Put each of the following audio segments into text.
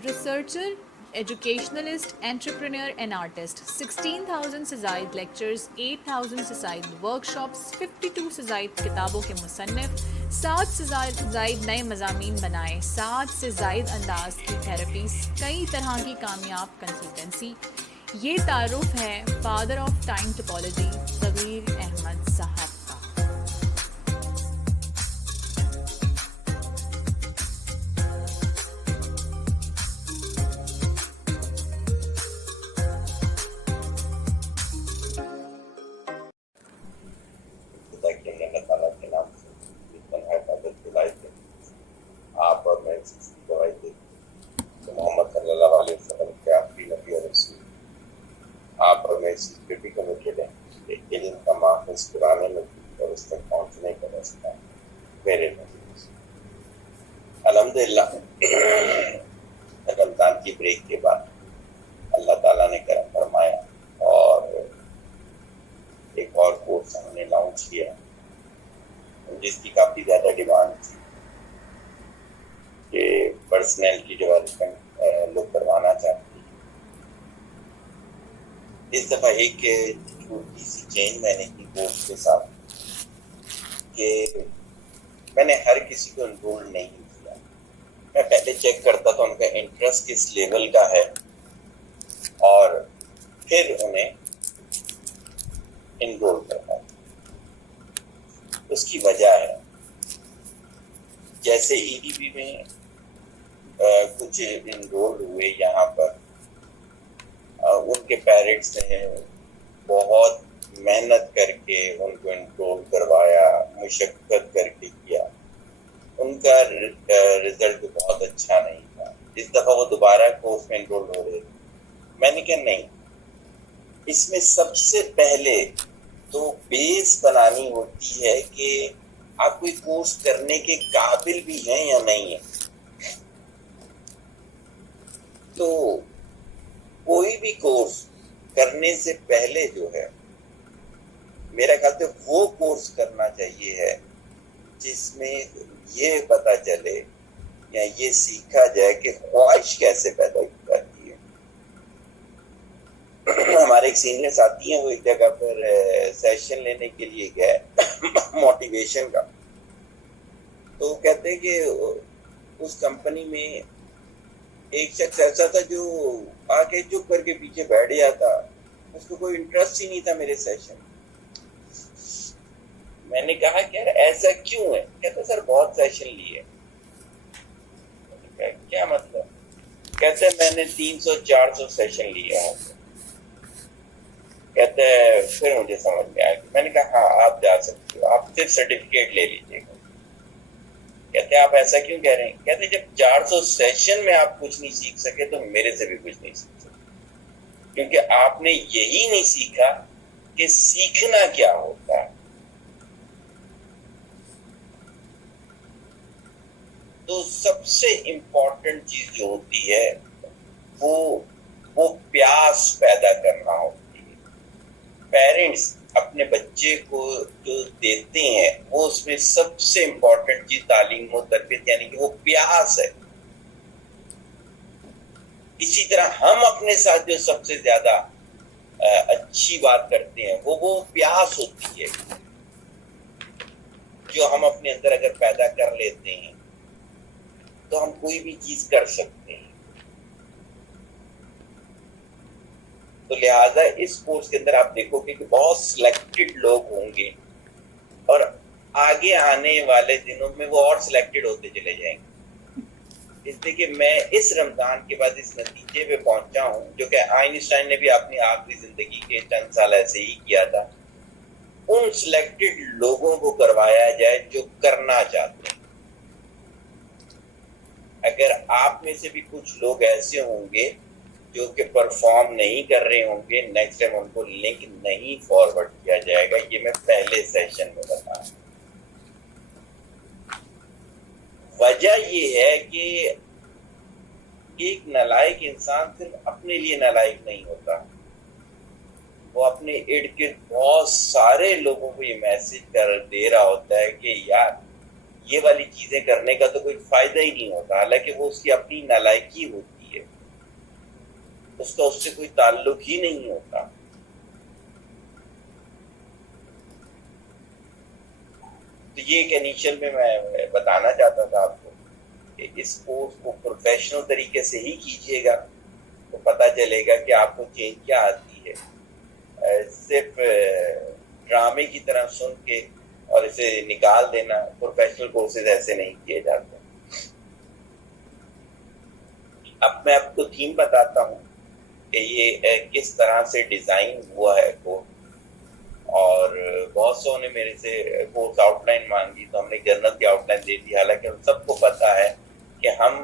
Researcher, educationalist, entrepreneur and artist. 16,000 से ज़ायद lectures, 8,000 से ज़ायद workshops, 52 से ज़ायद किताबों के मुसन्निफ, 7 से ज़ायद नए मज़ामीन बनाए, 7 से ज़ायद अंदाज की थेरेपीज़, कई तरह की कामयाब कंसल्टेंसी। ये तारुफ है father of time topology Sagir Ahmed sahab का। ताकि अल्लाह ताला के नाम से तन्हा इबादत दिलाई दे। आप और मैं इसकी गवाही दे तो मोहम्मद सल्लल्लाहु अलैहि वसल्लम के आखिरी नबी और रसूल। आप और मैं इसकी ड्यूटी कमिटेड हैं कि जिनका माहफूज कुरान में और उस तक पहुँचने का रास्ता मेरे नबी। अल्हम्दुलिल्लाह रमज़ान की ब्रेक के बाद अल्लाह ताला ने करम फरमाया और एक और कोर्स हमने लॉन्च किया जिसकी काफ़ी ज़्यादा डिमांड थी कि पर्सनैलिटी डेवलपमेंट लोग करवाना चाहते हैं। इस दफ़ा एक छोटी सी चेंज मैंने की कोर्स के साथ कि मैंने हर किसी को इनरोल नहीं किया। मैं पहले चेक करता था उनका इंटरेस्ट किस लेवल का है और फिर उन्हें इनरोल करता था। उसकी वजह है जैसे ईडीपी में कुछ इनरोल हुए यहाँ पर उनके पेरेंट्स ने बहुत मेहनत करके उनको इनरोल करवाया, मुशक्कत करके किया। उनका रिजल्ट बहुत अच्छा नहीं था। इस दफ़ा वो दोबारा कोर्स में इनरोल हो रहे थे। मैंने कहा नहीं, इसमें सबसे पहले तो बेस बनानी होती है कि आप कोई कोर्स करने के काबिल भी हैं या नहीं है। तो कोई भी कोर्स करने से पहले जो है मेरा ख्याल से वो कोर्स करना चाहिए है जिसमें ये पता चले या ये सीखा जाए कि ख्वाहिश कैसे पैदा की जाती है। हमारे एक सीनियर साथी हैं, वो एक जगह पर सेशन लेने के लिए गए मोटिवेशन का। तो कहते हैं कि उस कंपनी में एक शख्स ऐसा था जो आके चुप करके पीछे बैठ जाता, उसको कोई इंटरेस्ट ही नहीं था मेरे सेशन। मैंने कहा कि यार ऐसा क्यों है? कहता सर बहुत सेशन लिए। क्या मतलब? कहते मैंने 300-400 सेशन लिए हैं। कहते फिर मुझे समझ में आया। मैंने कहा हाँ आप जा सकते हो, आप सिर्फ सर्टिफिकेट ले लीजिएगा। कहते आप ऐसा क्यों कह रहे हैं? कहते जब 400 सेशन में आप कुछ नहीं सीख सके तो मेरे से भी कुछ नहीं सीख सके, क्योंकि आपने यही नहीं सीखा कि सीखना क्या होता है। तो सबसे इम्पोर्टेंट चीज जो होती है वो प्यास पैदा करना होती है। पेरेंट्स अपने बच्चे को जो देते हैं वो उसमें सबसे इम्पोर्टेंट चीज तालीम और तरबियत, यानी कि वो प्यास है। इसी तरह हम अपने साथ जो सबसे ज्यादा अच्छी बात करते हैं वो प्यास होती है जो हम अपने अंदर अगर पैदा कर लेते हैं तो हम कोई भी चीज कर सकते हैं। तो लिहाजा इस कोर्स के अंदर आप देखोगे कि बहुत सिलेक्टेड लोग होंगे और आगे आने वाले दिनों में वो और सिलेक्टेड होते चले जाएंगे। इसलिए कि मैं इस रमजान के बाद इस नतीजे पे पहुंचा हूं, जो कि आइंस्टाइन ने भी अपनी आखिरी जिंदगी के चंद साल ऐसे ही किया था। उन सिलेक्टेड लोगों को करवाया जाए जो करना चाहते हैं। अगर आप में से भी कुछ लोग ऐसे होंगे जो कि परफॉर्म नहीं कर रहे होंगे, नेक्स्ट टाइम उनको लिंक नहीं फॉरवर्ड किया जाएगा। ये मैं पहले सेशन में बताया। वजह ये है कि एक नालायक इंसान सिर्फ अपने लिए नालायक नहीं होता, वो अपने इर्द गिर्द बहुत सारे लोगों को ये मैसेज कर दे रहा होता है कि यार ये वाली चीजें करने का तो कोई फायदा ही नहीं होता, हालांकि वो उसकी अपनी नालायकी होती है। होती है, उसका उससे कोई ताल्लुक ही नहीं होता। तो ये एक इनिशियल में मैं बताना चाहता था आपको कि इस कोर्स को प्रोफेशनल तरीके से ही कीजिएगा तो पता चलेगा कि आपको चेंज क्या आती है। सिर्फ ड्रामे की तरह सुन के और इसे निकाल देना, प्रोफेशनल कोर्सेज ऐसे नहीं किए जाते। अब मैं आपको थीम बताता हूँ कि ये किस तरह से डिजाइन हुआ है कोर्स। और बहुत सौ ने मेरे से कोर्स आउटलाइन मांगी तो हमने जर्नल की आउटलाइन दे दी। हालांकि हम सबको पता है कि हम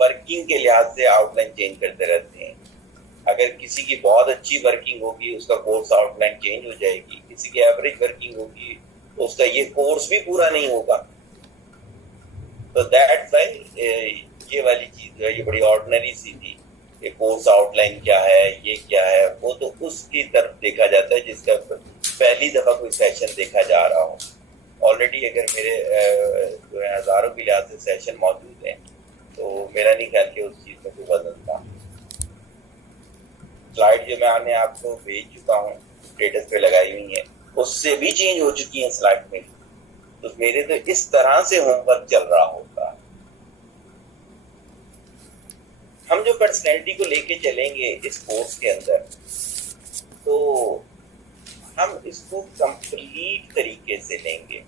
वर्किंग के लिहाज से आउटलाइन चेंज करते रहते हैं। अगर किसी की बहुत अच्छी वर्किंग होगी उसका कोर्स आउटलाइन चेंज हो जाएगी, किसी की एवरेज वर्किंग होगी तो उसका ये कोर्स भी पूरा नहीं होगा। तो दैट्स व्हाई ये वाली चीज जो है ये बड़ी ऑर्डिनरी सी थी। ये कोर्स आउटलाइन क्या है, ये क्या है, वो तो उसकी तरफ देखा जाता है जिसका पहली दफा कोई सेशन देखा जा रहा हो। ऑलरेडी अगर मेरे जो है हजारों के लिहाज से सेशन मौजूद हैं तो मेरा नहीं ख्याल कि उस चीज में कोई बदल था। स्लाइड जो मैं आपको भेज चुका हूँ, स्टेटस पे लगाई हुई है, उससे भी चेंज हो चुकी है स्लाइड में। तो मेरे तो इस तरह से होमवर्क चल रहा होता है। हम जो पर्सनैलिटी को लेके चलेंगे इस कोर्स के अंदर, तो हम इसको कंप्लीट तरीके से लेंगे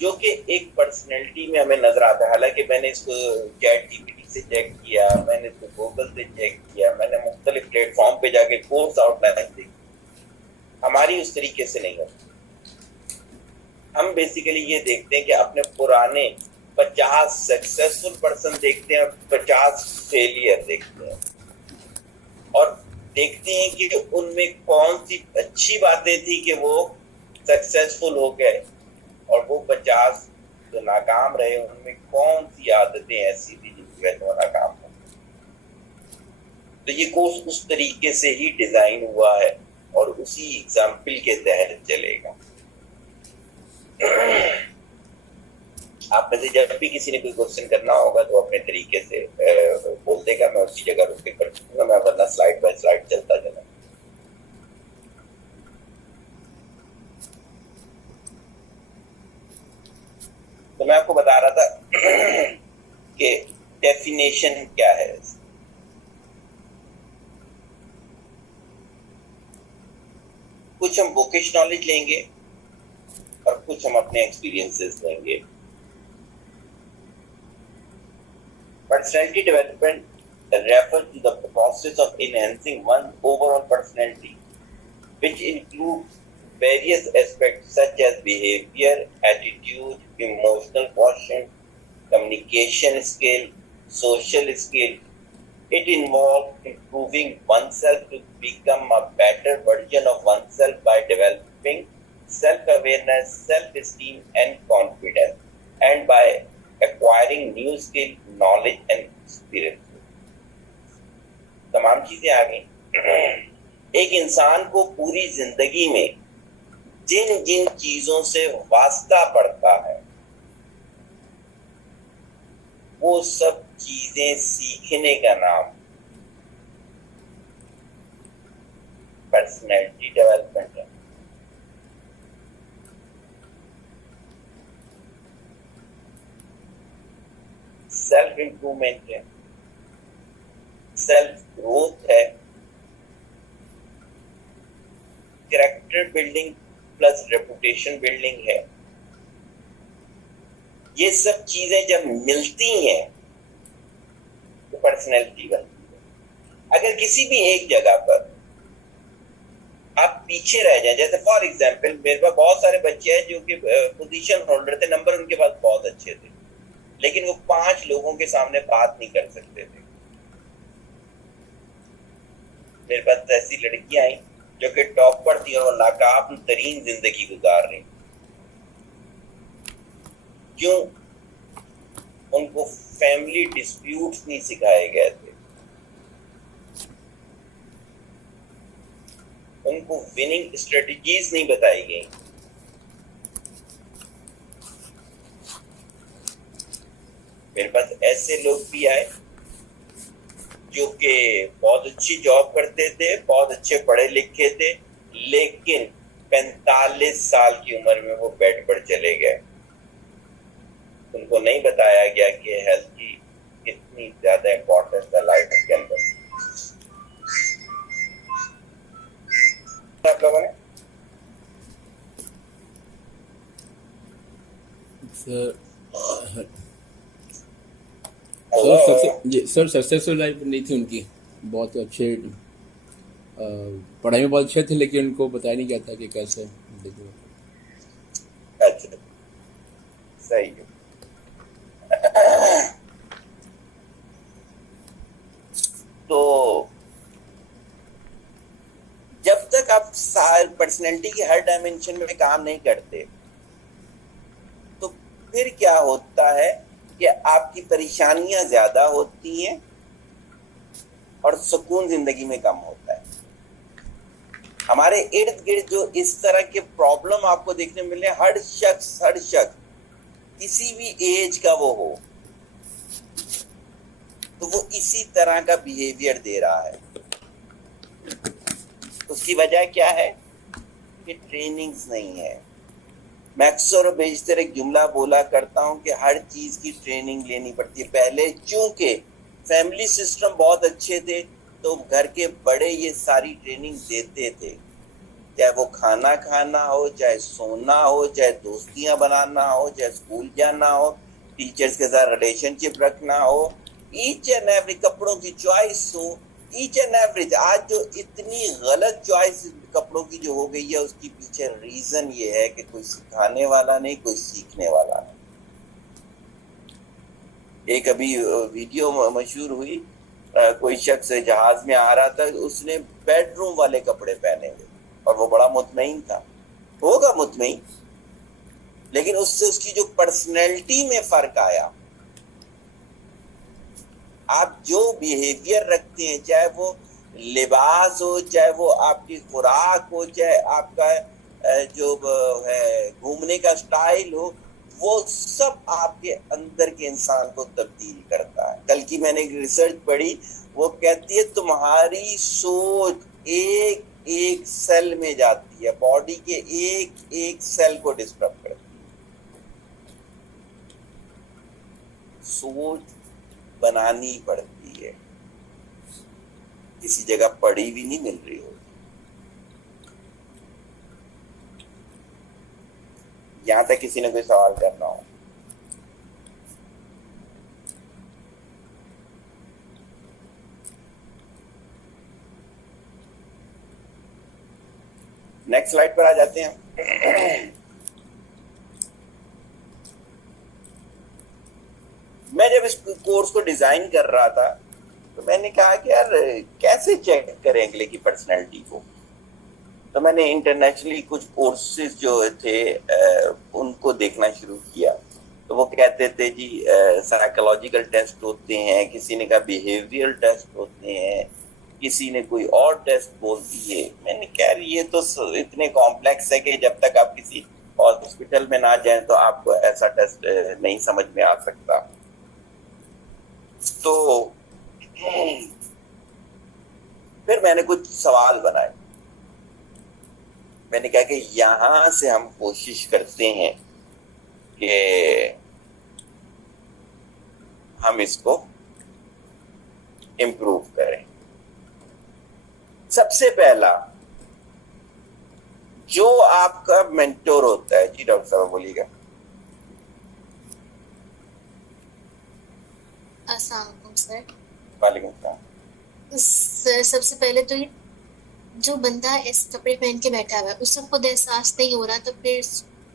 जो कि एक पर्सनैलिटी में हमें नजर आता है। हालांकि मैंने इसको चैट जीपीटी से चेक किया, मैंने इसको गूगल से चेक किया, मैंने मुख्तलिफ प्लेटफॉर्म पे जाके कोर्स आउटलाइन देखी, हमारी उस तरीके से नहीं होती। हम बेसिकली ये देखते हैं कि अपने पुराने 50 सक्सेसफुल पर्सन देखते हैं, 50 फेलियर देखते हैं और देखते हैं कि उनमें कौन सी अच्छी बातें थी कि वो सक्सेसफुल हो गए और वो 50 जो नाकाम रहे उनमें कौन सी आदतें ऐसी थी जिनकी वजह से वो नाकाम हो। तो ये कोर्स उस तरीके से ही डिजाइन हुआ है और उसी एग्जाम्पल के तहत चलेगा। आप में से जब भी किसी ने कोई क्वेश्चन करना होगा तो अपने तरीके से बोल देगा, मैं उसी जगह रुक के कर दूंगा। मैं वरना स्लाइड बाय स्लाइड चलता चला। तो मैं आपको बता रहा था कि डेफिनेशन क्या है। कुछ हम बुकिश नॉलेज लेंगे और कुछ हम अपने एक्सपीरियंसेस लेंगे। Personality development refers to the process of enhancing one's overall personality, which includes various aspects such as behavior, attitude, emotional quotient, communication skill, social skill. It involves improving oneself to become a better version of oneself by developing self-awareness, self-esteem, and confidence, and by acquiring new skill, knowledge, and experience. तमाम चीजें आ गई। एक इंसान को पूरी जिंदगी में जिन जिन चीजों से वास्ता पड़ता है वो सब चीजें सीखने का नाम पर्सनैलिटी डेवलपमेंट है। सेल्फ इंप्रूवमेंट है, सेल्फ ग्रोथ है, character building plus reputation building है। ये सब चीजें जब मिलती हैं तो पर्सनैलिटी बनती है। अगर किसी भी एक जगह पर आप पीछे रह जाए, जैसे फॉर एग्जांपल मेरे पास बहुत सारे बच्चे हैं जो कि पोजीशन होल्डर थे, नंबर उनके पास बहुत अच्छे थे, लेकिन वो 5 लोगों के सामने बात नहीं कर सकते थे। मेरे पास ऐसी लड़कियां आई जो कि टॉप पर थी और नाकाब तरीन जिंदगी गुजार रही। क्यों? उनको फैमिली डिस्प्यूट्स नहीं सिखाए गए थे, उनको विनिंग स्ट्रेटजीज नहीं बताई गई। मेरे पास ऐसे लोग भी आए जो कि बहुत अच्छी जॉब करते थे, बहुत अच्छे पढ़े लिखे थे, लेकिन 45 साल की उम्र में वो बेड पर चले गए। उनको नहीं बताया गया कि हेल्थ की कितनी ज्यादा इंपॉर्टेंस है लाइफ के अंदर। आप लोगों ने sir hello sir successful life नहीं थी उनकी। बहुत अच्छे पढ़ाई में बहुत अच्छे थे, लेकिन उनको बताया नहीं गया था कि कैसे देखो। अच्छा सही है। तो जब तक आप पर्सनैलिटी की हर डायमेंशन में काम नहीं करते तो फिर क्या होता है कि आपकी परेशानियां ज्यादा होती हैं और सुकून जिंदगी में कम होता है। हमारे इर्द गिर्द जो इस तरह के प्रॉब्लम आपको देखने मिले, हर शख्स किसी भी एज का वो हो, तो वो इसी तरह का बिहेवियर दे रहा है। उसकी वजह क्या है कि ट्रेनिंग्स नहीं है। मैं अक्सर बेशतर एक जुमला बोला करता हूं कि हर चीज की ट्रेनिंग लेनी पड़ती है। पहले चूंकि फैमिली सिस्टम बहुत अच्छे थे तो घर के बड़े ये सारी ट्रेनिंग देते थे, चाहे वो खाना खाना हो, चाहे सोना हो, चाहे दोस्तियां बनाना हो, चाहे स्कूल जाना हो, टीचर्स के साथ रिलेशनशिप रखना हो, ईच एंड एवरी, कपड़ों की चॉइस हो, ईच एंड एवरी। आज जो इतनी गलत चॉइस कपड़ों की जो हो गई है, उसके पीछे रीजन ये है कि कोई सिखाने वाला नहीं, कोई सीखने वाला नहीं। एक अभी वीडियो मशहूर हुई, कोई शख्स जहाज में आ रहा था, उसने बेडरूम वाले कपड़े पहने हुए और वो बड़ा मुतमईन था। होगा मुतमईन, लेकिन उससे उसकी जो पर्सनैलिटी में फर्क आया। आप जो बिहेवियर रखते हैं, चाहे वो लिबास हो, चाहे वो आपकी खुराक हो, चाहे आपका जो है घूमने का स्टाइल हो, वो सब आपके अंदर के इंसान को तब्दील करता है। कल की मैंने एक रिसर्च पढ़ी, वो कहती है तुम्हारी सोच एक एक सेल में जाती है, बॉडी के एक एक सेल को डिस्टर्ब करती है। सोच बनानी पड़ती है, किसी जगह पड़ी भी नहीं मिल रही होगी। यहां तक किसी ने कोई सवाल करना हो? नेक्स्ट स्लाइड पर आ जाते हैं। मैं जब इस कोर्स को डिजाइन कर रहा था तो मैंने कहा कि यार कैसे चेक करें अगले की पर्सनैलिटी को। तो मैंने इंटरनेशनली कुछ कोर्सेज जो थे उनको देखना शुरू किया। तो वो कहते थे जी साइकोलॉजिकल टेस्ट होते हैं, किसी ने कहा बिहेवियरल टेस्ट होते हैं, किसी ने कोई और टेस्ट बोल दिए। मैंने कहा ये तो इतने कॉम्प्लेक्स है कि जब तक आप किसी हॉस्पिटल में ना जाएं तो आपको ऐसा टेस्ट नहीं समझ में आ सकता। तो फिर मैंने कुछ सवाल बनाए। मैंने कहा कि यहां से हम कोशिश करते हैं कि हम इसको इम्प्रूव करें। सबसे पहला जो आपका मेंटोर होता है, जी डॉक्टर साहब बोलिएगा। अस्सलाम वालेकुम सर। वालेकुम सलाम। सर सबसे पहले तो ये जो बंदा ऐसे कपड़े पहन के बैठा हुआ है उसको खुद एहसास नहीं हो रहा, तो फिर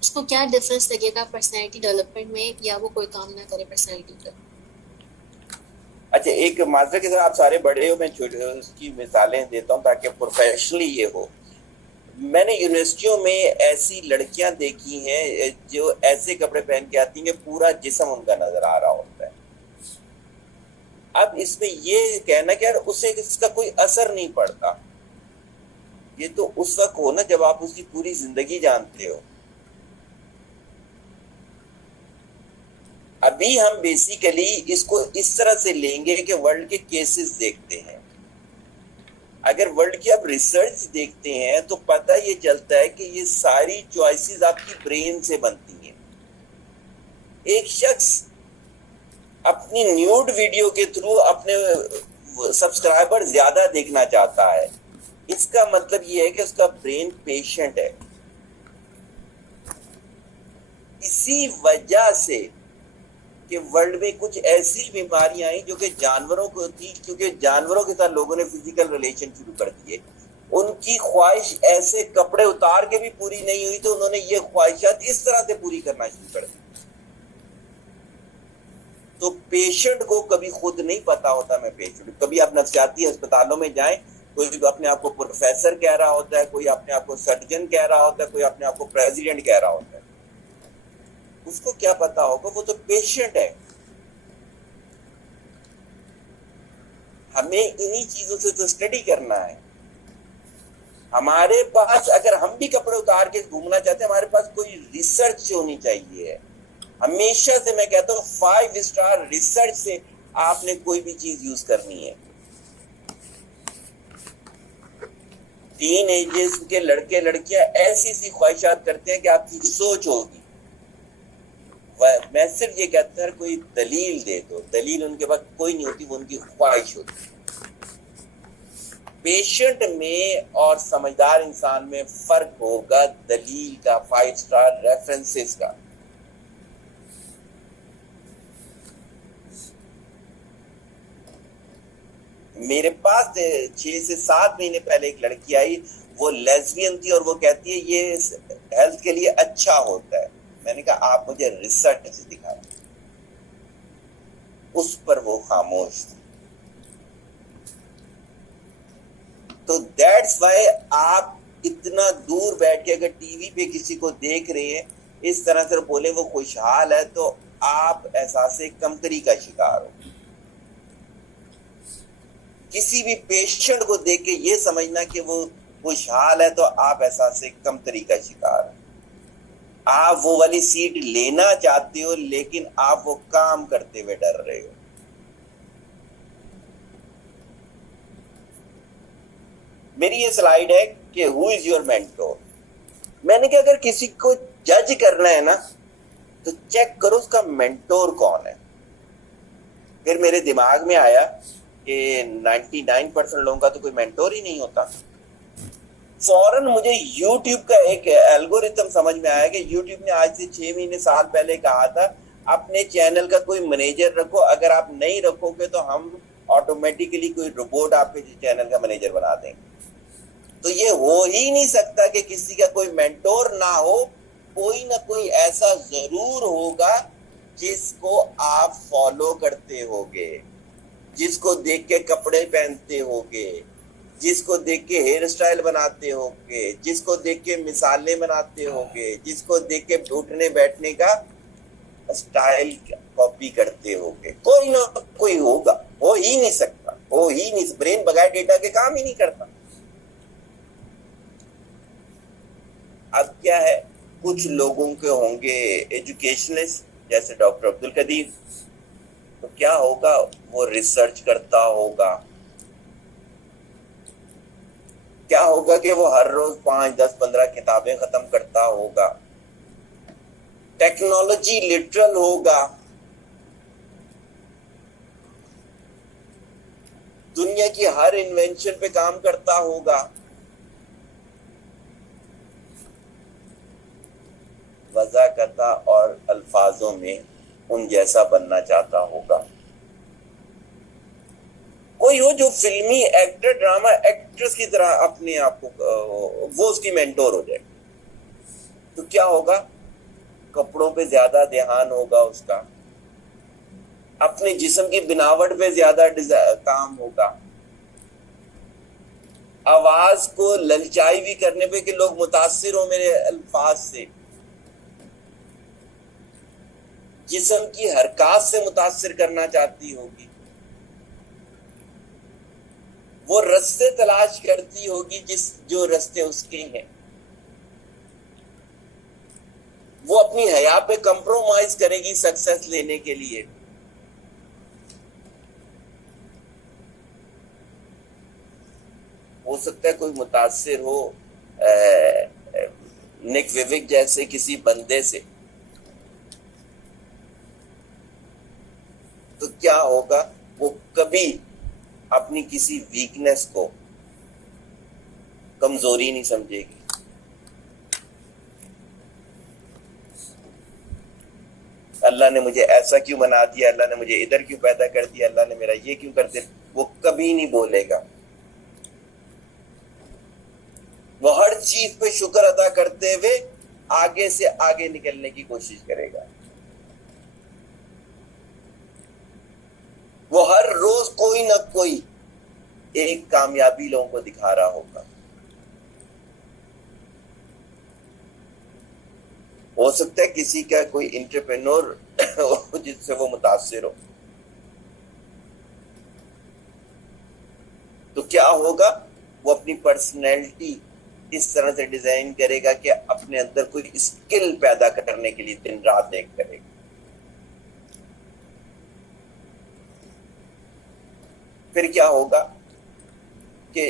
उसको क्या डिफरेंस लगेगा पर्सनैलिटी डेवलपमेंट में, या वो कोई काम ना करे पर्सनैलिटी पर? अच्छा, एक माजरा के साथ आप सारे बड़े हो, मैं छोटे उसकी मिसालें देता हूँ ताकि प्रोफेशनली ये हो। मैंने यूनिवर्सिटियों में ऐसी लड़कियां देखी हैं जो ऐसे कपड़े पहन के आती हैं, पूरा जिस्म उनका नजर आ रहा होता है। अब इसमें ये कहना कि यार उसे इसका कोई असर नहीं पड़ता, ये तो उस वक्त हो ना जब आप उसकी पूरी जिंदगी जानते हो। अब अभी हम बेसिकली इसको इस तरह से लेंगे कि वर्ल्ड के केसेस देखते हैं। अगर वर्ल्ड की आप रिसर्च देखते हैं तो पता ये चलता है कि ये सारी चॉइसेस आपकी ब्रेन से बनती हैं। एक शख्स अपनी न्यूड वीडियो के थ्रू अपने सब्सक्राइबर ज्यादा देखना चाहता है, इसका मतलब ये है कि उसका ब्रेन पेशेंट है। इसी वजह से कि वर्ल्ड में कुछ ऐसी बीमारियां आई जो कि जानवरों को थी, क्योंकि जानवरों के साथ लोगों ने फिजिकल रिलेशन शुरू कर दिए। उनकी ख्वाहिश ऐसे कपड़े उतार के भी पूरी नहीं हुई तो उन्होंने ये ख्वाहिशात इस तरह से पूरी करना शुरू कर दी। तो पेशेंट को कभी खुद नहीं पता होता मैं पेशेंट। कभी आप नफ्सियाती अस्पतालों में जाएं, कोई अपने आप को प्रोफेसर कह रहा होता है, कोई अपने आप को सर्जन कह रहा होता है, कोई अपने आप को प्रेसिडेंट कह रहा होता है। उसको क्या पता होगा, वो तो पेशेंट है। हमें इन्हीं चीजों से तो स्टडी करना है। हमारे पास अगर हम भी कपड़े उतार के घूमना चाहते हैं, हमारे पास कोई रिसर्च होनी चाहिए। हमेशा से मैं कहता हूँ 5 स्टार रिसर्च से आपने कोई भी चीज यूज करनी है। टीन एजेस के लड़के लड़कियां ऐसी सी ख्वाहिशात करते हैं कि आपकी सोच होगी। मैं सिर्फ ये कहता हूँ कोई दलील दे दो, दलील उनके पास कोई नहीं होती, वो उनकी ख्वाहिश होती। पेशेंट में और समझदार इंसान में फर्क होगा दलील का, 5 स्टार रेफरेंसेस का। मेरे पास 6 से 7 महीने पहले एक लड़की आई, वो लेस्बियन थी और वो कहती है ये हेल्थ के लिए अच्छा होता है। मैंने कहा आप मुझे रिसर्च से दिखाएं। उस पर वो खामोश थी। तो दैट्स वाई आप इतना दूर बैठ के अगर टीवी पे किसी को देख रहे हैं इस तरह से बोले वो खुशहाल है, तो आप एहसास कमतरी का शिकार हो। किसी भी पेशेंट को देख के ये समझना कि वो खुशहाल है तो आप एहसास कमतरी का शिकार हो। आप वो वाली सीट लेना चाहते हो लेकिन आप वो काम करते हुए डर रहे हो। मेरी ये स्लाइड है कि हु इज योर मेंटोर। मैंने कहा अगर किसी को जज करना है ना तो चेक करो उसका मेंटोर कौन है। फिर मेरे दिमाग में आया कि 99% लोगों का तो कोई मेंटोर ही नहीं होता। फौरन मुझे YouTube का एक एल्गोरिथम समझ में आया कि YouTube ने आज से 6 महीने साल पहले कहा था अपने चैनल का कोई मैनेजर रखो, अगर आप नहीं रखोगे तो हम ऑटोमेटिकली कोई रोबोट आपके चैनल का मैनेजर बना देंगे। तो ये हो ही नहीं सकता कि किसी का कोई मेंटोर ना हो। कोई ना कोई ऐसा जरूर होगा जिसको आप फॉलो करते होगे, जिसको देख के कपड़े पहनते होगे, जिसको देख के हेयर स्टाइल बनाते होगे, जिसको देख के मिसालें बनाते होगे, जिसको देख के उठने बैठने का स्टाइल कॉपी करते होगे। कोई ना कोई होगा, हो ही नहीं सकता, हो ही नहीं। ब्रेन बगैर डेटा के काम ही नहीं करता। अब क्या है, कुछ लोगों के होंगे एजुकेशनिस्ट जैसे डॉक्टर अब्दुल कदीर, तो क्या होगा वो रिसर्च करता होगा। क्या होगा कि वो हर रोज 5, 10, 15 किताबें खत्म करता होगा। टेक्नोलॉजी लिटरल होगा। दुनिया की हर इन्वेंशन पे काम करता होगा। वज़ाकता और अल्फाजों में उन जैसा बनना चाहता होगा। कोई हो जो फिल्मी एक्टर, ड्रामा एक्ट्रेस की तरह अपने आप को वो उसकी मेंटोर हो जाए। तो क्या होगा, कपड़ों पे ज्यादा ध्यान होगा उसका, अपने जिस्म की बनावट पे ज्यादा काम होगा, आवाज को ललचाई भी करने पे कि लोग मुतासिर हो मेरे अल्फाज से, जिस्म की हरकत से मुतासिर करना चाहती होगी। वो रास्ते तलाश करती होगी जो रास्ते उसके हैं। वो अपनी हया पे कंप्रोमाइज करेगी सक्सेस लेने के लिए। हो सकता है कोई मुतासिर हो निक विविक जैसे किसी बंदे से, तो क्या होगा, वो कभी अपनी किसी वीकनेस को कमजोरी नहीं समझेगी। अल्लाह ने मुझे ऐसा क्यों बना दिया, अल्लाह ने मुझे इधर क्यों पैदा कर दिया, अल्लाह ने मेरा ये क्यों कर दिया, वो कभी नहीं बोलेगा। वो हर चीज पे शुक्र अदा करते हुए आगे से आगे निकलने की कोशिश करेगा। वो हर रोज कोई ना कोई एक कामयाबी लोगों को दिखा रहा होगा। हो सकता है किसी का कोई एंटरप्रेन्योर जिससे वो मुतासिर हो, तो क्या होगा, वो अपनी पर्सनैलिटी इस तरह से डिजाइन करेगा कि अपने अंदर कोई स्किल पैदा करने के लिए दिन रात एक करेगा। फिर क्या होगा कि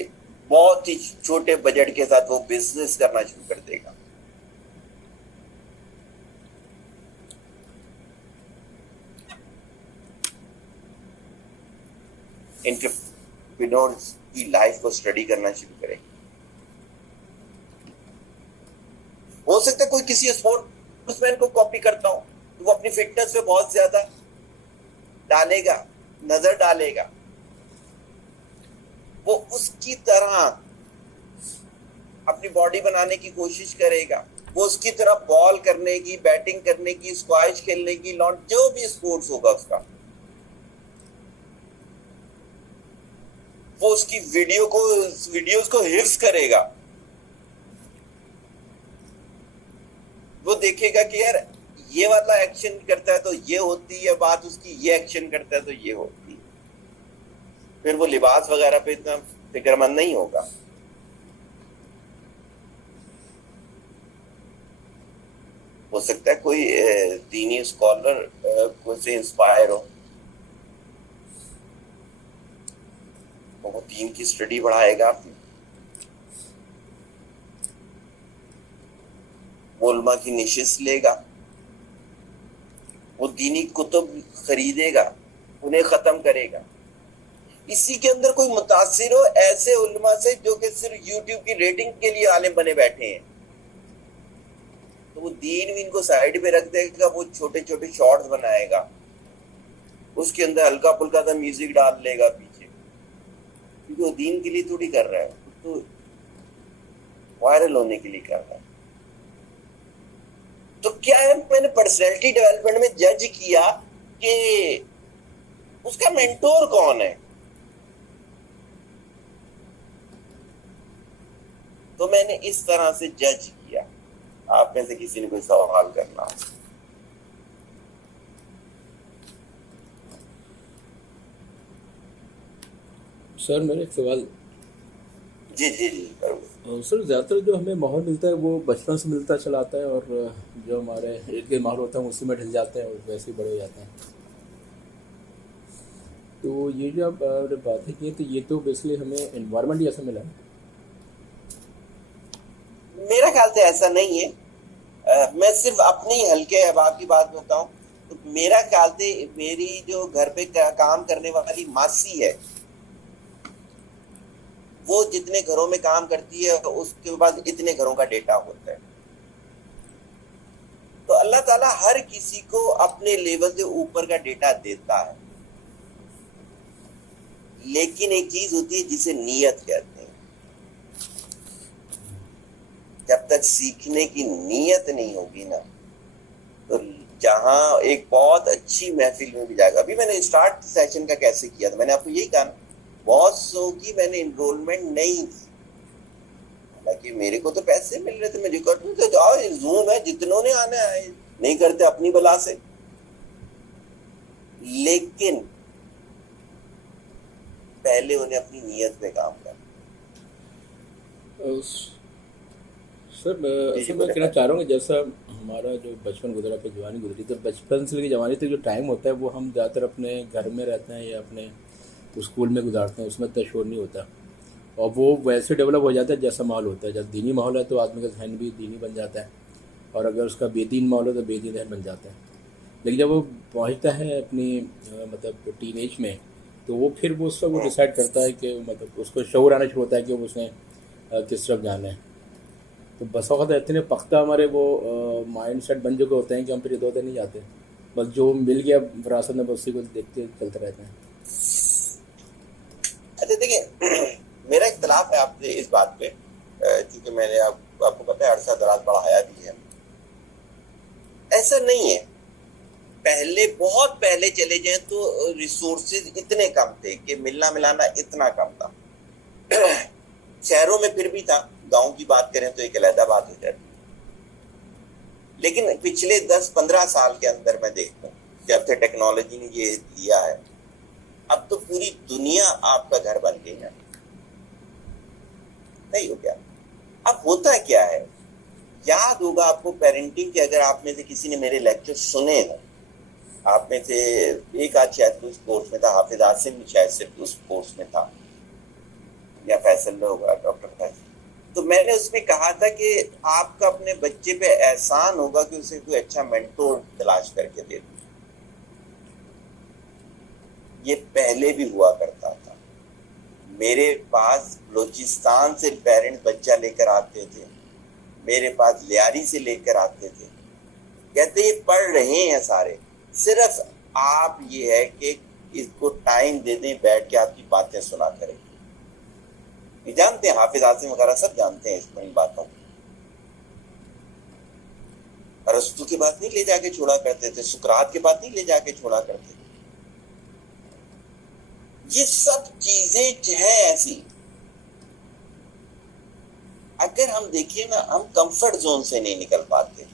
बहुत ही छोटे बजट के साथ वो बिजनेस करना शुरू कर देगा। एंटरप्रेन्योर्स की लाइफ को स्टडी करना शुरू करेगा। हो सकता है कोई किसी स्पोर्ट्समैन को कॉपी करता हो, तो वो अपनी फिटनेस पे बहुत ज्यादा डालेगा, नजर डालेगा, वो उसकी तरह अपनी बॉडी बनाने की कोशिश करेगा, वो उसकी तरह बॉल करने की, बैटिंग करने की, स्क्वैश खेलने की, लॉन जो भी स्पोर्ट्स होगा उसका, वो उसकी वीडियोस को हिफ्ज करेगा। वो देखेगा कि यार ये वाला एक्शन करता है तो ये होती है बात उसकी, ये एक्शन करता है तो ये होती है। फिर वो लिबास वगैरह पे इतना फिक्रमंद नहीं होगा। हो सकता है कोई दीनी स्कॉलर को से इंस्पायर हो, वो दीन की स्टडी बढ़ाएगा, उलमा की निशिस्त लेगा, वो दीनी कुतुब खरीदेगा, उन्हें खत्म करेगा। इसी के अंदर कोई मुतासिर हो ऐसे उलमा से जो कि सिर्फ यूट्यूब की रेटिंग के लिए आलिम बने बैठे हैं, तो वो दीन भी इनको साइड पे रख देगा, वो छोटे छोटे शॉर्ट्स बनाएगा, उसके अंदर हल्का फुल्का सा म्यूजिक डाल लेगा पीछे, क्योंकि वो दीन के लिए थोड़ी कर रहा है, तो वायरल होने के लिए कर रहा है। तो क्या है, मैंने पर्सनैलिटी डेवलपमेंट में जज किया कि उसका मेंटोर कौन है, तो मैंने इस तरह से जज किया। आप में से किसी ने कोई सवाल करना? सर मेरा एक सवाल। जी जी जी करो। सर ज़्यादातर जो हमें माहौल मिलता है वो बचपन से मिलता चला आता है, और जो हमारे इर्द गिर्द माहौल होता है उसी में ढल जाते हैं और वैसे ही बड़े हो जाते हैं। तो ये जो आप बातें की, तो ये तो बेसिकली हमें एनवायरनमेंट जैसा मिला है। मेरा ख्याल से ऐसा नहीं है। मैं सिर्फ अपनी हल्के अहबाब की बात बताऊं तो मेरा ख्याल से मेरी जो घर पे काम करने वाली मासी है, वो जितने घरों में काम करती है उसके बाद इतने घरों का डेटा होता है। तो अल्लाह ताला हर किसी को अपने लेवल से ऊपर का डेटा देता है, लेकिन एक चीज होती है जिसे नीयत कहते हैं। जब तक सीखने की नीयत नहीं होगी ना, तो जहां एक बहुत अच्छी महफिल में भी जाएगा। अभी मैंने स्टार्ट सेशन का कैसे किया था, मैंने आपको यही कहा, बहुत सौ की मैंने इनरोलमेंट नहीं थी, हालांकि मेरे को तो पैसे मिल रहे थे, मैं रिकॉर्ड तो जाओ, जूम है, जितनों ने आना है, नहीं करते अपनी बला से। लेकिन पहले उन्हें अपनी नीयत पे काम करना। सर मैं कहना चाह रहा हूँ, जैसा हमारा जो बचपन गुजरा फिर जवानी गुजरी, तो बचपन से लेकर जवानी तक जो टाइम होता है वो हम ज़्यादातर अपने घर में रहते हैं या अपने स्कूल में गुजारते हैं, उसमें इतना शोर नहीं होता। और वो वैसे डेवलप हो जाता है जैसा माहौल होता है। जब दीनी माहौल है तो आदमी का जहन भी दीनी बन जाता है, और अगर उसका बेदीन माहौल है तो बेदीन जहन बन जाता है। लेकिन जब वो पहुँचता है अपनी मतलब टीन एज में, तो वो फिर वो उसका वो डिसाइड करता है कि मतलब उसको शऊर आना शुरू होता है कि वो उसने किस तरफ जाना है। तो बस वक्त इतने पख्ता हमारे वो माइंड सेट बन चुके होते हैं कि हम फिर इधर उधर नहीं जाते, बस जो मिल गया विरासत में बस उसी को देखते चलते रहते हैं। अच्छा देखिए, मेरा इख्तलाफ है आपसे इस बात पे, क्योंकि मैंने आपको पता है अरसा दराज पढ़ाया भी है। ऐसा नहीं है, पहले बहुत पहले चले जाए तो रिसोर्सेज इतने कम थे कि मिलना मिलाना इतना कम था। शहरों में फिर भी था, गांव की बात करें तो एक अलग बात हो जाती। लेकिन पिछले 10-15 साल के अंदर मैं देखता हूँ, जब से टेक्नोलॉजी ने ये दिया है, अब तो पूरी दुनिया आपका घर बन गई है। नहीं हो गया। अब होता क्या है, याद होगा आपको पेरेंटिंग के, अगर आप में से किसी ने मेरे लेक्चर सुने हो, आप में से एक आध शायद उस कोर्स में था, हाफिज आसिम शायद सिर्फ उस कोर्स में था, या फैसल में होगा, डॉक्टर फैसल। तो मैंने उसमें कहा था कि आपका अपने बच्चे पे एहसान होगा कि उसे कोई अच्छा मेंटोर तलाश करके दे दो। ये पहले भी हुआ करता था। मेरे पास बलूचिस्तान से पेरेंट्स बच्चा लेकर आते थे, मेरे पास लियारी से लेकर आते थे, कहते ये पढ़ रहे हैं सारे, सिर्फ आप ये है कि इसको टाइम दे दें, बैठ के आपकी बातें सुना करें। ये जानते हैं, हाफिज आसिम वगैरह सब जानते हैं इसको, इन बातों को। अरस्तु की बात नहीं ले जाके छोड़ा करते थे, सुकरात की बात नहीं ले जाके छोड़ा करते थे। ये सब चीजें हैं ऐसी। अगर हम देखिए ना, हम कंफर्ट जोन से नहीं निकल पाते।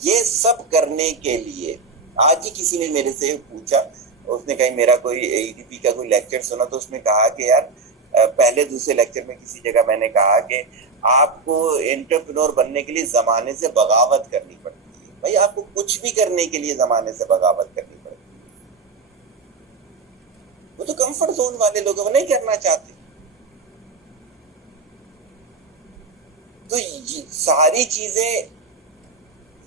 ये सब करने के लिए आज ही किसी ने मेरे से पूछा, उसने कहा मेरा कोई ईडीपी का कोई लेक्चर सुना, तो उसने कहा कि यार पहले दूसरे लेक्चर में किसी जगह मैंने कहा कि आपको एंटरप्रेन्योर बनने के लिए जमाने से बगावत करनी पड़ती है। भाई आपको कुछ भी करने के लिए जमाने से बगावत करनी पड़ती है। वो तो कंफर्ट जोन वाले लोग वो नहीं करना चाहते। तो ये सारी चीजें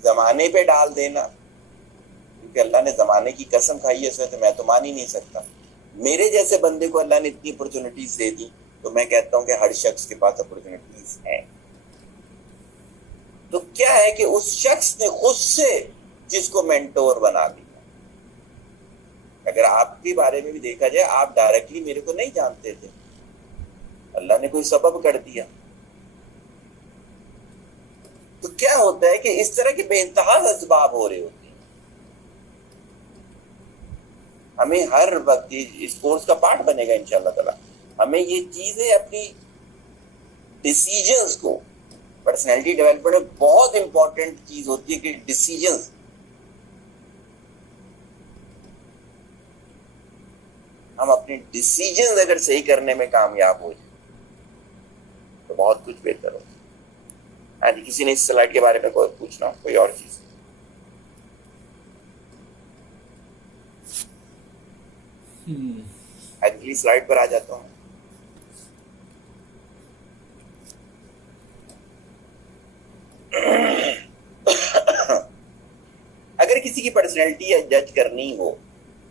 जमाने पे डाल देना, क्योंकि अल्लाह ने जमाने की कसम खाई है, इसमें तो मैं तो मान ही नहीं सकता। मेरे जैसे बंदे को अल्लाह ने इतनी अपॉर्चुनिटीज दे दी, तो मैं कहता हूं कि हर शख्स के पास अपॉर्चुनिटीज हैं। तो क्या है कि उस शख्स ने खुद से जिसको मेंटोर बना दिया। अगर आपके बारे में भी देखा जाए, आप डायरेक्टली मेरे को नहीं जानते थे, अल्लाह ने कोई सबब कर दिया। तो क्या होता है कि इस तरह के बेइंतहा असबाब हो रहे होते हैं। हमें हर वक्त इस कोर्स का पार्ट बनेगा इंशाअल्लाह ताला, हमें ये चीजें अपनी डिसीजंस को, पर्सनैलिटी डेवलपमेंट में बहुत इंपॉर्टेंट चीज होती है कि डिसीजंस, हम अपने डिसीजंस अगर सही करने में कामयाब हो जाए तो बहुत कुछ बेहतर हो। हाँ जी, किसी ने इस स्लाइड के बारे में कोई पूछना, कोई और चीज? अगली स्लाइड पर आ जाता हूँ। अगर किसी की पर्सनैलिटी जज करनी हो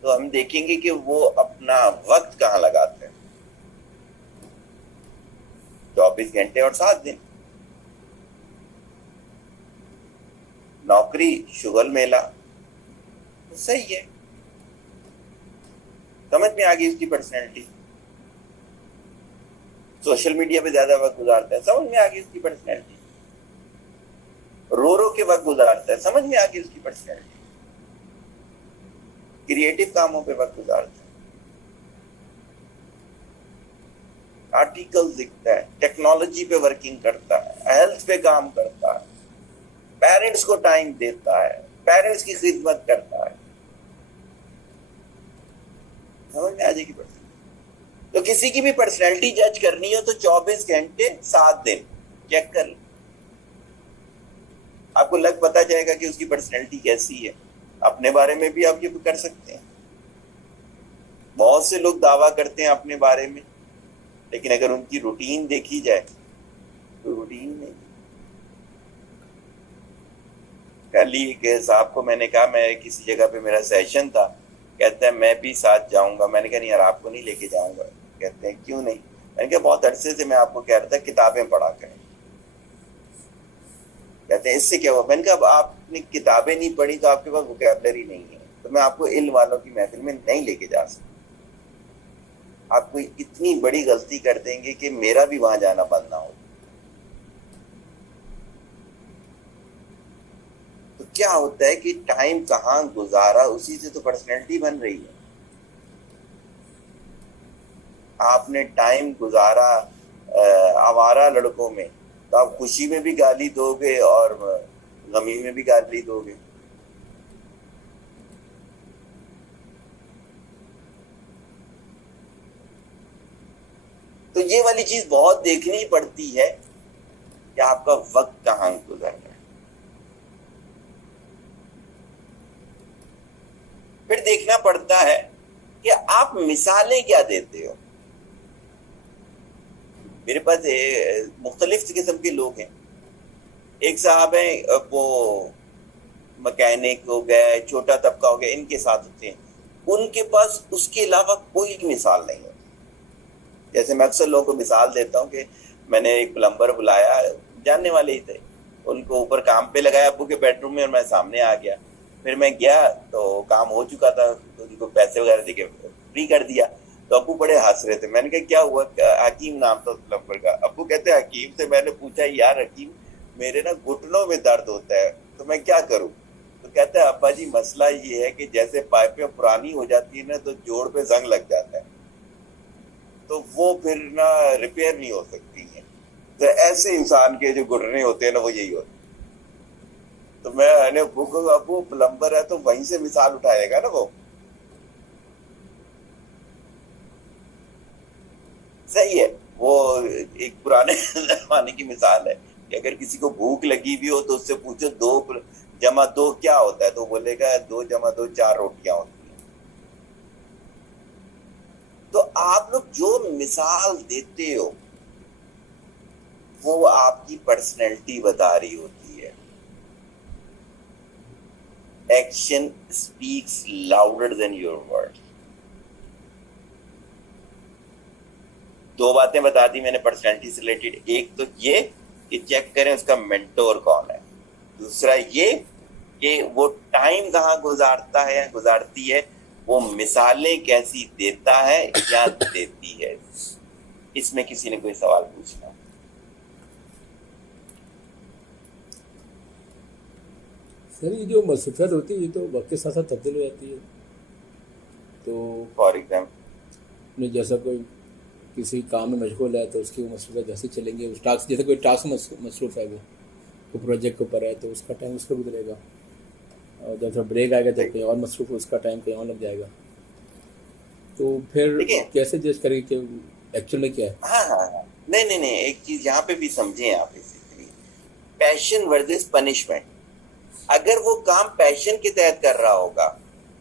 तो हम देखेंगे कि वो अपना वक्त कहाँ लगाते हैं। 24 घंटे और 7 दिन, नौकरी, शुगल मेला, सही है, समझ में आ गई उसकी पर्सनैलिटी। सोशल मीडिया पे ज्यादा वक्त गुजारता है, समझ में आ गई उसकी पर्सनैलिटी। रो रो के वक्त गुजारता है, समझ में आ गई उसकी पर्सनैलिटी। क्रिएटिव कामों पे वक्त गुजारता है, आर्टिकल लिखता है, टेक्नोलॉजी पे वर्किंग करता है, हेल्थ पे काम करता है, पेरेंट्स को टाइम देता है, पेरेंट्स की खिदमत करता है। समझ में आ जाएगी पर्सनैलिटी। तो किसी की भी पर्सनैलिटी जज करनी हो तो 24 घंटे 7 दिन, चेक कर लें, आपको लग पता जाएगा कि उसकी पर्सनैलिटी कैसी है। अपने बारे में भी आप ये कर सकते हैं। बहुत से लोग दावा करते हैं अपने बारे में, लेकिन अगर उनकी रूटीन देखी जाए तो रूटीन नहीं। कल ही एक साहब को मैंने कहा, मैं किसी जगह पे मेरा सेशन था, कहते हैं मैं भी साथ जाऊंगा। मैंने कहा नहीं यार, आपको नहीं लेके जाऊंगा। कहते हैं क्यों नहीं? मैंने कहा बहुत अरसे से मैं आपको कह रहा था किताबें पढ़ा करें। कहते हैं इससे क्या हुआ? मैंने कहा अब आपने किताबें नहीं पढ़ी तो आपके पास वोकैबुलरी नहीं है, तो मैं आपको इल्म वालों की महफिल में नहीं लेके जा सकता। आप कोई इतनी बड़ी गलती कर देंगे कि मेरा भी वहां जाना बंद ना हो। तो क्या होता है कि टाइम कहाँ गुजारा, उसी से तो पर्सनैलिटी बन रही है। आपने टाइम गुजारा आवारा लड़कों में, तो आप खुशी में भी गाली दोगे और गमी में भी गाली दोगे। तो ये वाली चीज बहुत देखनी पड़ती है कि आपका वक्त कहाँ गुजर रहा है। फिर देखना पड़ता है कि आप मिसालें क्या देते हो। मेरे पास मुख्तलिफ किस्म के लोग हैं। एक साहब है, वो मैकेनिक हो गए, छोटा तबका हो गया, इनके साथ होते हैं। उनके पास उसके अलावा कोई मिसाल नहीं है। जैसे मैं अक्सर लोगों को मिसाल देता हूँ कि मैंने एक प्लम्बर बुलाया, जानने वाले ही थे, उनको ऊपर काम पे लगाया अब्बू के बेडरूम में, और मैं सामने आ गया। फिर मैं गया तो काम हो चुका था, तो उनको पैसे वगैरह देके फ्री कर दिया। तो अब्बू बड़े हंस रहे थे। मैंने कहा क्या हुआ? हकीम नाम था प्लम्बर का। अब्बू कहते हैं हकीम से मैंने पूछा, यार हकीम मेरे ना घुटनों में दर्द होता है, तो मैं क्या करूं? तो कहते हैं अब्बा जी मसला ये है कि जैसे पाइपें पुरानी हो जाती है ना, तो जोड़ पे जंग लग जाता है, तो वो फिर ना रिपेयर नहीं हो सकती है। तो ऐसे इंसान के जो घुटने होते हैं ना, वो यही होते हैं। तो मैंने अब्बू प्लम्बर है तो वहीं से मिसाल उठाएगा ना वो। सही है, वो एक पुराने जमाने की मिसाल है कि अगर किसी को भूख लगी भी हो तो उससे पूछो 2 जमा 2 क्या होता है, तो बोलेगा 2 जमा 2 4 रोटियां होती हैं। तो आप लोग जो मिसाल देते हो वो आपकी पर्सनैलिटी बता रही होती है। Action speaks louder than your word. 2 बातें बता दी मैंने पर्सनैलिटी से रिलेटेड। एक तो ये कि चेक करें उसका मेंटोर कौन है। दूसरा ये कि वो टाइम कहाँ गुजारता है या गुजारती है, वो मिसालें कैसी देता है या देती है। इसमें किसी ने कोई सवाल पूछना? सर ये जो मसरूफियत होती है ये तो वक्त के साथ साथ तब्दील हो जाती है। तो फॉर एग्जाम्पल जैसा कोई किसी काम में मशगूल है तो उसकी वो मसरूफियत जैसे चलेंगे, उस टास्क जैसे कोई टास्क मसरूफ है, वो प्रोजेक्ट के ऊपर है तो उसका टाइम उस पर गुजरेगा, और जब थोड़ा ब्रेक आएगा तो कहीं और मसरूफ उसका टाइम कहीं और लग जाएगा। तो फिर कैसे जज करें कि एक्चुअल में क्या है? हाँ, नहीं, एक चीज यहाँ पे भी समझें आप। Basically passion versus punishment. अगर वो काम पैशन के तहत कर रहा होगा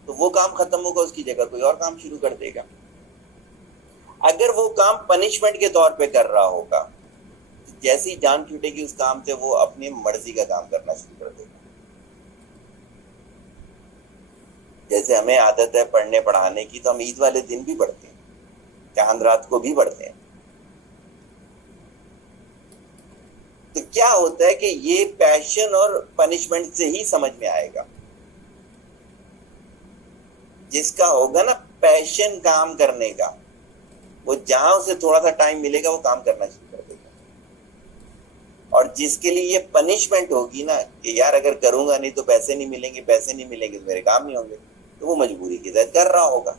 तो वो काम खत्म होगा, उसकी जगह कोई और काम शुरू कर देगा। अगर वो काम पनिशमेंट के तौर पे कर रहा होगा, जैसी जान छूटेगी उस काम से वो अपनी मर्जी का काम करना शुरू कर देगा। जैसे हमें आदत है पढ़ने पढ़ाने की, तो हम ईद वाले दिन भी पढ़ते हैं, चांद रात को भी पढ़ते हैं। तो क्या होता है कि ये पैशन और पनिशमेंट से ही समझ में आएगा। जिसका होगा ना पैशन काम करने का, वो जहां उसे थोड़ा सा टाइम मिलेगा वो काम करना शुरू कर देगा। और जिसके लिए ये पनिशमेंट होगी ना कि यार अगर करूंगा नहीं तो पैसे नहीं मिलेंगे, पैसे नहीं मिलेंगे तो मेरे काम नहीं होंगे, तो वो मजबूरी के तहत कर रहा होगा।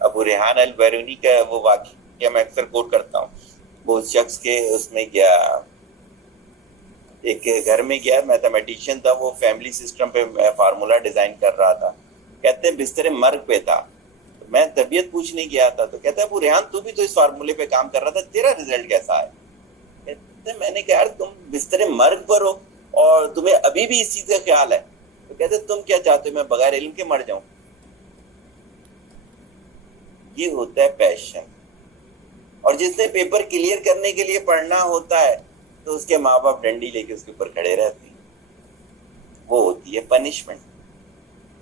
अबू रेहान अल बैरूनी का वो वाक़या मैं अक्सर कोट करता हूँ। वो शख्स के उसमें गया, एक घर में गया, मैथमेटिशियन था, वो फैमिली सिस्टम पे फार्मूला डिजाइन कर रहा था। कहते हैं बिस्तरे मर्ग पे था, मैं तबीयत पूछने गया था तो कहता है वो रेहान तू भी तो इस फार्मूले पे काम कर रहा था, तेरा रिजल्ट कैसा है? कहते मैंने कहा यार तुम बिस्तरे मर्ग पर हो और तुम्हें अभी भी इस चीज का ख्याल है। तो कहते तुम क्या चाहते हो मैं बगैर इल्म के मर जाऊं? ये होता है पैशन। और जिसने पेपर क्लियर करने के लिए पढ़ना होता है तो उसके माँ बाप डंडी लेके उसके ऊपर खड़े रहते हैं, वो होती है पनिशमेंट।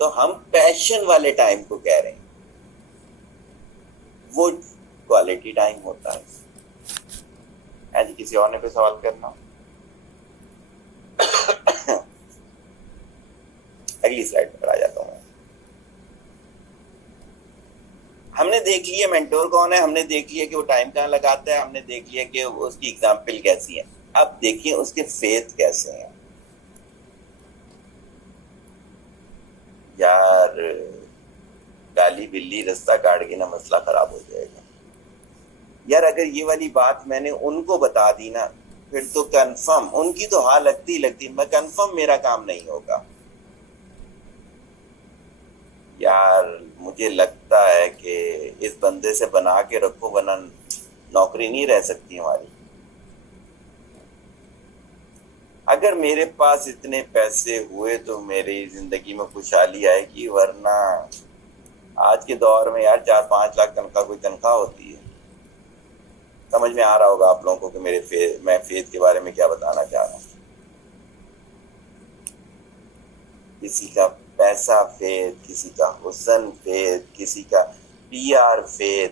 तो हम पैशन वाले टाइम को कह रहे हैं, वो क्वालिटी टाइम होता है। आज किसी और ने पे सवाल करना? अगली स्लाइड पर आ जाता हूं। हमने देख लिया मेंटोर कौन है, हमने देख लिया कि वो टाइम कहाँ लगाता है, हमने देख लिया कि उसकी एग्जाम्पल कैसी है। अब देखिए उसके फेथ कैसे हैं। यार काली बिल्ली रास्ता काट के ना मसला खराब हो जाएगा। यार अगर ये वाली बात मैंने उनको बता दी ना फिर तो कंफर्म उनकी तो हाँ लगती मैं कंफर्म मेरा काम नहीं होगा। यार मुझे लगता है कि इस बंदे से बना के रखो वरना नौकरी नहीं रह सकती हमारी। अगर मेरे पास इतने पैसे हुए तो मेरी जिंदगी में खुशहाली आएगी, वरना आज के दौर में यार 4-5 लाख तनख्वाह कोई तनख्वाह होती है। समझ में आ रहा होगा आप लोगों को कि मैं फेथ के बारे में क्या बताना चाह रहा हूँ। किसी का पैसा फेथ, किसी का हुस्न फेथ, किसी का पीआर फेथ,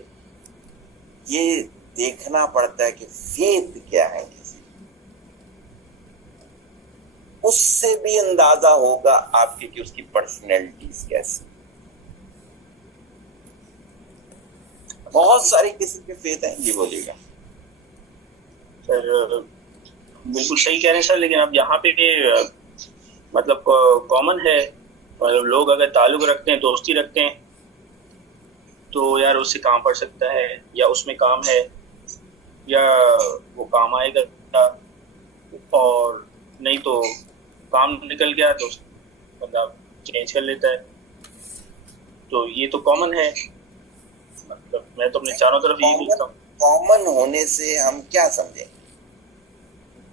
ये देखना पड़ता है कि फेथ क्या है। किसी उससे भी अंदाजा होगा आपके कि उसकी पर्सनैलिटीज कैसी। बहुत सारी किसी के फेथ हैं। जी बोलिएगा सर। बिल्कुल सही कह रहे हैं सर, लेकिन अब यहाँ पे मतलब कॉमन है, मतलब लोग अगर ताल्लुक रखते हैं, दोस्ती रखते हैं तो यार उससे काम पड़ सकता है, या उसमें काम है, या वो काम आएगा, और नहीं तो काम निकल गया तो मतलब चेंज कर लेता है। तो ये तो कॉमन है, मतलब मैं तो अपने चारों तरफ यही देखता हूँ। कॉमन होने से हम क्या समझें?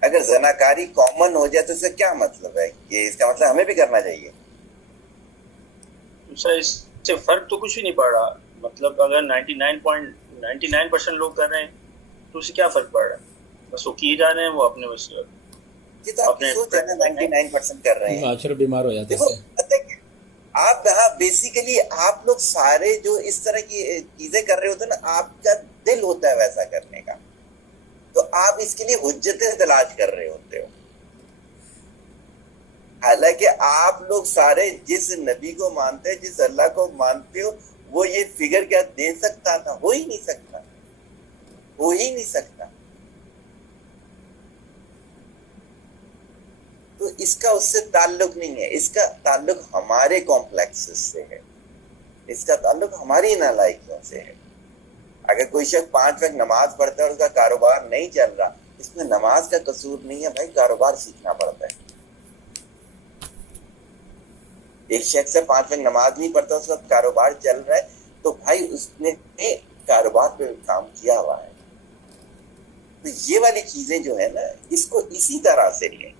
अगर जनाकारी कॉमन हो जाए तो इसका क्या मतलब है? कि इसका मतलब हमें भी करना चाहिए। सर इससे फर्क तो कुछ भी नहीं पड़ रहा, मतलब अगर 99.99% लोग कर रहे हैं तो उससे क्या फर्क पड़ रहा है? बस वो किए जा रहे हैं, वो अपने बस अपने 99% कर रहे हैं। आचर बीमार हो जाते हैं। आप बेसिकली आप लोग सारे जो इस तरह की चीजें कर रहे होते हैं ना, आपका दिल होता है वैसा करने का, तो आप इसके लिए हुज्जतें तलाश कर रहे होते हो। हालांकि आप लोग सारे जिस नबी को मानते हैं, जिस अल्लाह को मानते हो, वो ये फिगर क्या दे सकता था? हो ही नहीं सकता, हो ही नहीं सकता। तो इसका उससे ताल्लुक नहीं है, इसका ताल्लुक हमारे कॉम्प्लेक्सेस से है, इसका ताल्लुक हमारी नालायकियों से है। अगर कोई शख्स 5 वक्त नमाज पढ़ता है और उसका कारोबार नहीं चल रहा, इसमें नमाज का कसूर नहीं है भाई, कारोबार सीखना पड़ता है। एक शख्स 5 वक्त नमाज नहीं पढ़ता, उसका कारोबार चल रहा है, तो भाई उसने कारोबार पे काम किया हुआ है। तो ये वाली चीजें जो है ना, इसको इसी तरह से लें।